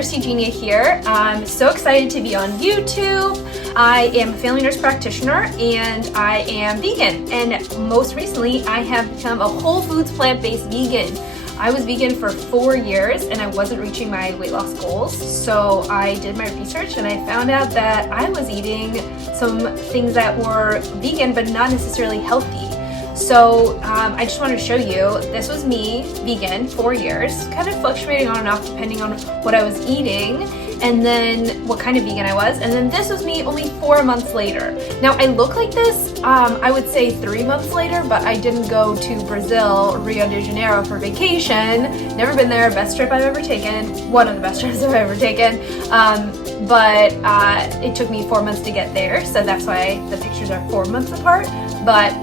Nurse Eugenia here. I'm so excited to be on YouTube. I am a family nurse practitioner and I am vegan. And most recently, I have become a whole foods plant-based vegan. I was vegan for 4 years and I wasn't reaching my weight loss goals. So I did my research and I found out that I was eating some things that were vegan but not necessarily healthy. So I just wanted to show you, this was me, vegan, 4 years, kind of fluctuating on and off depending on what I was eating and then what kind of vegan I was. And then this was me only 4 months later. Now I look like this, I would say 3 months later, but I didn't go to Brazil, Rio de Janeiro for vacation. Never been there, best trip I've ever taken. One of the best trips I've ever taken. But it took me 4 months to get there. So that's why the pictures are 4 months apart. But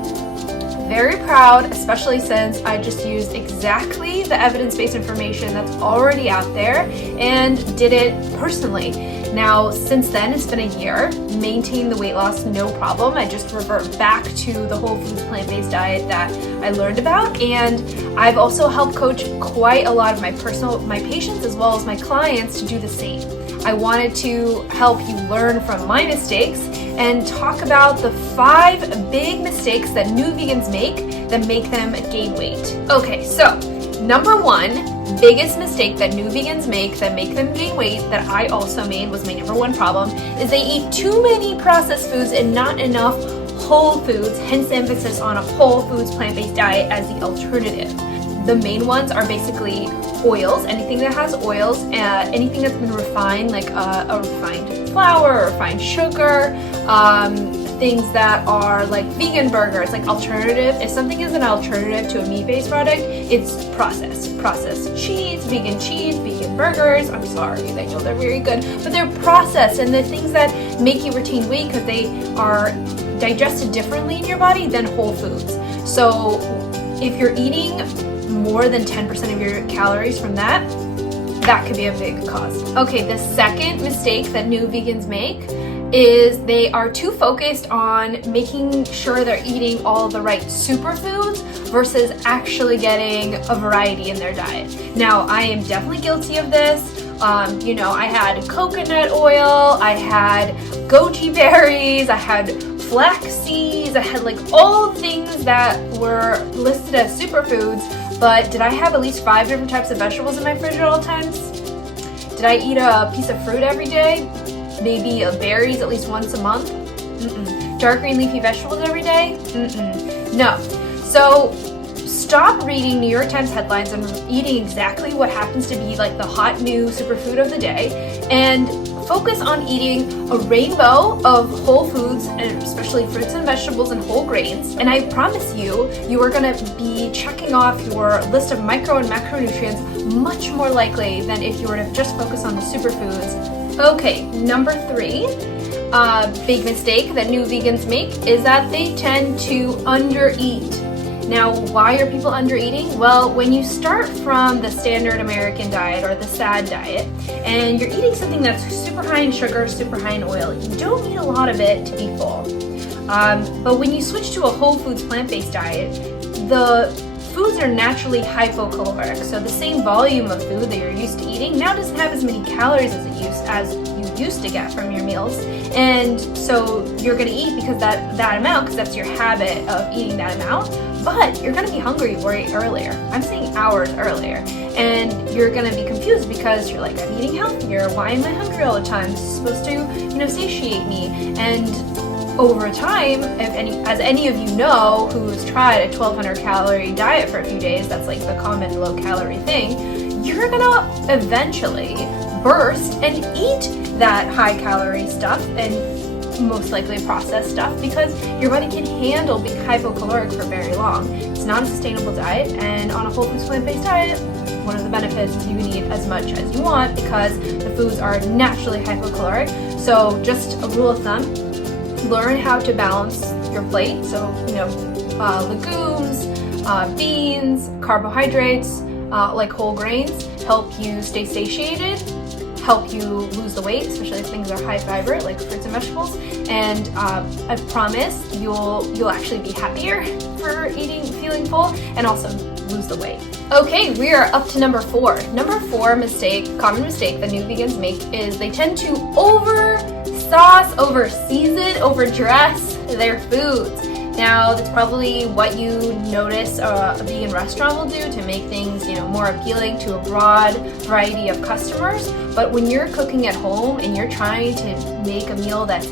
very proud, especially since I just used exactly the evidence-based information that's already out there and did it personally. Now, since then, it's been a year, maintained the weight loss, no problem. I just revert back to the whole foods plant-based diet that I learned about. And I've also helped coach quite a lot of my patients as well as my clients to do the same. I wanted to help you learn from my mistakes and talk about the 5 big mistakes that new vegans make that make them gain weight. Okay, so number 1, biggest mistake that new vegans make that make them gain weight that I also made, was my number 1 problem, is they eat too many processed foods and not enough whole foods, hence the emphasis on a whole foods plant-based diet as the alternative. The main ones are basically oils, anything that has oils, anything that's been refined, like a refined flour or refined sugar, things that are like vegan burgers, like alternative. If something is an alternative to a meat-based product, it's processed. Processed cheese, vegan burgers. I'm sorry, I know they're very good, but they're processed, and the things that make you retain weight because they are digested differently in your body than whole foods. So if you're eating more than 10% of your calories from that could be a big cause. Okay, the second mistake that new vegans make is they are too focused on making sure they're eating all the right superfoods versus actually getting a variety in their diet. Now, I am definitely guilty of this. I had coconut oil, I had goji berries, I had flax seeds, I had like all things that were listed as superfoods. But did I have at least 5 different types of vegetables in my fridge at all times? Did I eat a piece of fruit every day? Maybe berries at least once a month? Dark green leafy vegetables every day? No. So stop reading New York Times headlines and eating exactly what happens to be like the hot new superfood of the day, and focus on eating a rainbow of whole foods, and especially fruits and vegetables and whole grains. And I promise you, you are gonna be checking off your list of micro and macronutrients much more likely than if you were to just focus on the superfoods. Okay, number 3, big mistake that new vegans make is that they tend to undereat. Now, why are people undereating? Well, when you start from the standard American diet or the SAD diet, and you're eating something that's super high in sugar, super high in oil, you don't need a lot of it to be full. But when you switch to a whole foods plant-based diet, the foods are naturally hypocaloric. So the same volume of food that you're used to eating now doesn't have as many calories as you used to get from your meals. And so you're gonna eat because that amount, because that's your habit of eating that amount. But you're gonna be hungry way earlier. I'm saying hours earlier. And you're gonna be confused because you're like, I'm eating healthier. Why am I hungry all the time? This is supposed to, satiate me. And over time, as any of you know who's tried a 1,200 calorie diet for a few days, that's like the common low calorie thing, you're gonna eventually burst and eat that high calorie stuff and most likely processed stuff because your body can handle being hypocaloric for very long. It's not a sustainable diet, and on a whole foods plant-based diet, one of the benefits is you can eat as much as you want because the foods are naturally hypocaloric. So just a rule of thumb, learn how to balance your plate. So, legumes, beans, carbohydrates, like whole grains, help you stay satiated, help you lose the weight, especially if things are high fiber, like fruits and vegetables. And I promise you'll actually be happier for feeling full, and also lose the weight. Okay, we are up to number 4. Number 4 common mistake that new vegans make is they tend to over sauce, over season, over dress their foods. Now, that's probably what you notice a vegan restaurant will do to make things, more appealing to a broad variety of customers. But when you're cooking at home and you're trying to make a meal that's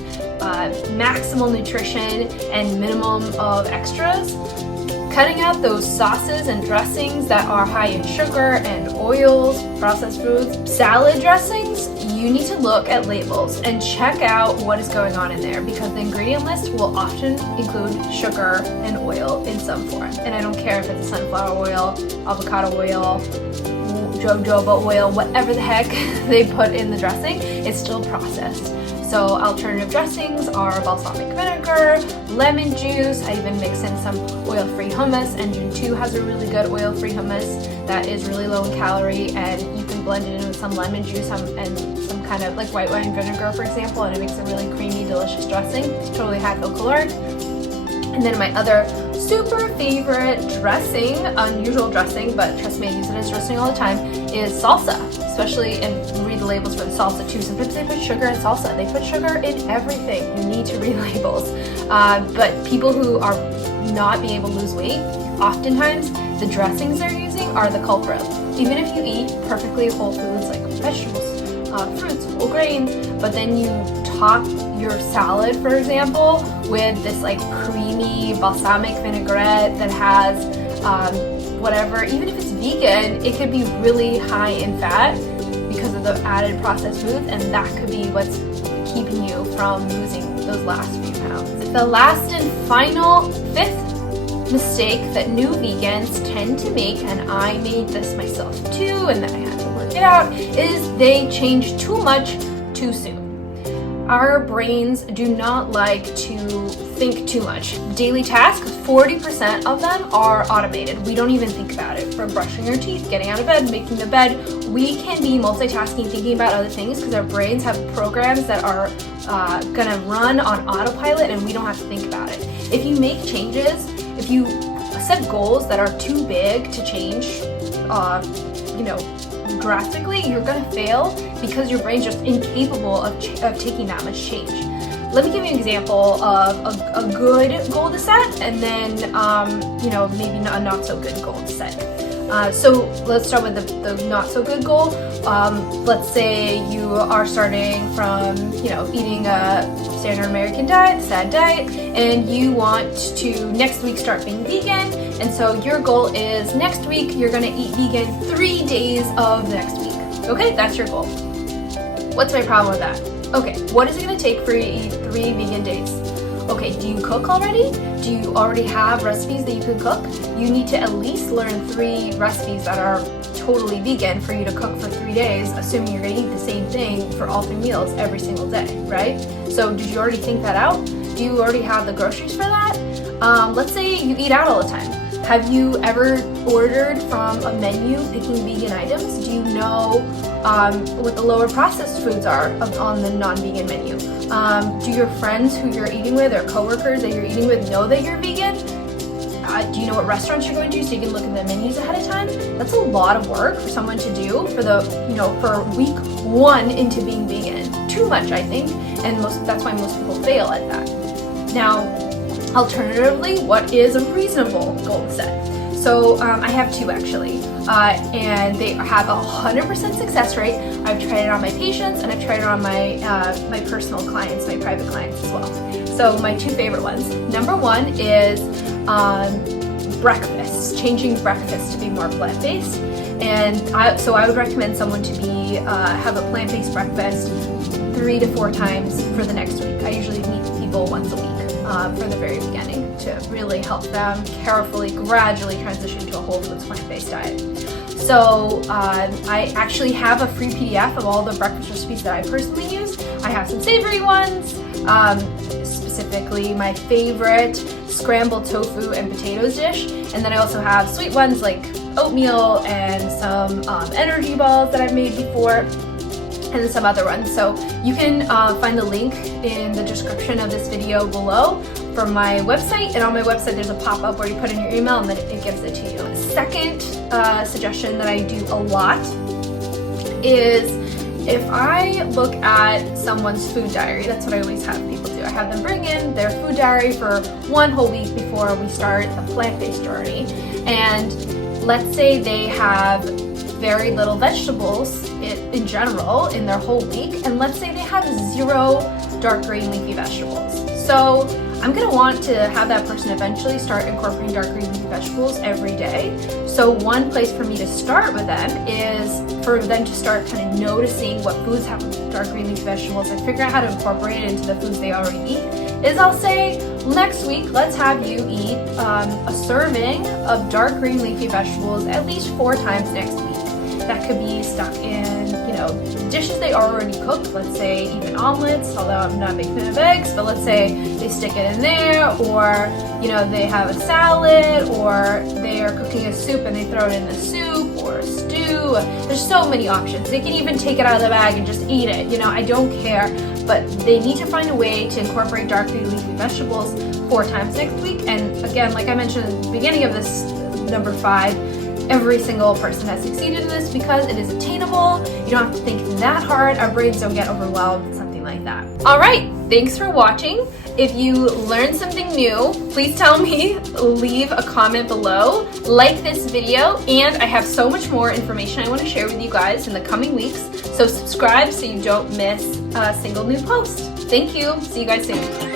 maximal nutrition and minimum of extras, cutting out those sauces and dressings that are high in sugar and oils, processed foods, salad dressings, you need to look at labels and check out what is going on in there, because the ingredient list will often include sugar and oil in some form. And I don't care if it's sunflower oil, avocado oil, jojoba oil, whatever the heck they put in the dressing, it's still processed. So alternative dressings are balsamic vinegar, lemon juice. I even mix in some oil-free hummus, and June 2 has a really good oil-free hummus that is really low in calorie, and you can blend it in with some lemon juice and some kind of like white wine vinegar, for example, and it makes a really creamy, delicious dressing, totally high caloric. And then my other super favorite dressing, unusual dressing, but trust me, I use it as dressing all the time, is salsa. Especially, and read the labels for the salsa too. Sometimes they put sugar in salsa. They put sugar in everything. You need to read labels. But people who are not being able to lose weight, oftentimes the dressings they're using are the culprit. Even if you eat perfectly whole foods like vegetables, fruits, whole grains, but then you top your salad, for example, with this like creamy balsamic vinaigrette that has whatever, even if it's vegan, it could be really high in fat because of the added processed foods, and that could be what's keeping you from losing those last few pounds. The last and final 5th mistake that new vegans tend to make, and I made this myself too, and then I had to work it out, is they change too much too soon. Our brains do not like to think too much. Daily tasks, 40% of them are automated. We don't even think about it. From brushing our teeth, getting out of bed, making the bed, we can be multitasking, thinking about other things, because our brains have programs that are gonna run on autopilot, and we don't have to think about it. If you make changes, if you set goals that are too big to change, drastically, you're gonna fail because your brain's just incapable of taking that much change. Let me give you an example of a good goal to set, and then maybe a not so good goal to set. So let's start with the not so good goal. Let's say you are starting from eating a standard American diet, SAD diet, and you want to next week start being vegan. And so your goal is next week you're gonna eat vegan 3 days of the next week. Okay, that's your goal. What's my problem with that? Okay, what is it gonna take for you to eat 3 vegan days? Okay, do you cook already? Do you already have recipes that you can cook? You need to at least learn 3 recipes that are totally vegan for you to cook for 3 days, assuming you're gonna eat the same thing for all 3 meals every single day, right? So did you already think that out? Do you already have the groceries for that? Let's say you eat out all the time. Have you ever ordered from a menu picking vegan items? Do you know what the lower processed foods are on the non-vegan menu? Do your friends who you're eating with or coworkers that you're eating with know that you're vegan? Do you know what restaurants you're going to so you can look at the menus ahead of time? That's a lot of work for someone to do for week 1 into being vegan. Too much, I think, and that's why most people fail at that. Now, alternatively, what is a reasonable goal to set? So I have 2 actually, and they have a 100% success rate. I've tried it on my patients, and I've tried it on my personal clients, my private clients as well. So my 2 favorite ones. Number 1 is breakfast, changing breakfast to be more plant-based. And so I would recommend someone to have a plant-based breakfast 3 to 4 times for the next week. I usually meet people once a week. For the very beginning, to really help them carefully, gradually transition to a whole foods plant-based diet. So I actually have a free PDF of all the breakfast recipes that I personally use. I have some savory ones, specifically my favorite scrambled tofu and potatoes dish, and then I also have sweet ones like oatmeal and some energy balls that I've made before, and some other ones. So you can find the link in the description of this video below from my website, and on my website there's a pop-up where you put in your email and then it gives it to you. The second suggestion that I do a lot is if I look at someone's food diary. That's what I always have people do. I have them bring in their food diary for one whole week before we start the plant-based journey. And let's say they have very little vegetables in general in their whole week, and let's say they have 0 dark green leafy vegetables. So I'm going to want to have that person eventually start incorporating dark green leafy vegetables every day. So one place for me to start with them is for them to start kind of noticing what foods have dark green leafy vegetables and figure out how to incorporate it into the foods they already eat. Is I'll say, next week, let's have you eat a serving of dark green leafy vegetables at least 4 times next week. That could be stuck in, dishes they already cooked, let's say even omelets, although I'm not a big fan of eggs, but let's say they stick it in there, or, they have a salad, or they are cooking a soup and they throw it in the soup, or a stew. There's so many options. They can even take it out of the bag and just eat it, I don't care, but they need to find a way to incorporate dark green leafy vegetables 4 times next week. And again, like I mentioned at the beginning of this number 5, every single person has succeeded in this because it is attainable. You don't have to think that hard. Our brains don't get overwhelmed with something like that. All right, thanks for watching. If you learned something new, please tell me, leave a comment below, like this video, and I have so much more information I want to share with you guys in the coming weeks. So subscribe so you don't miss a single new post. Thank you. See you guys soon.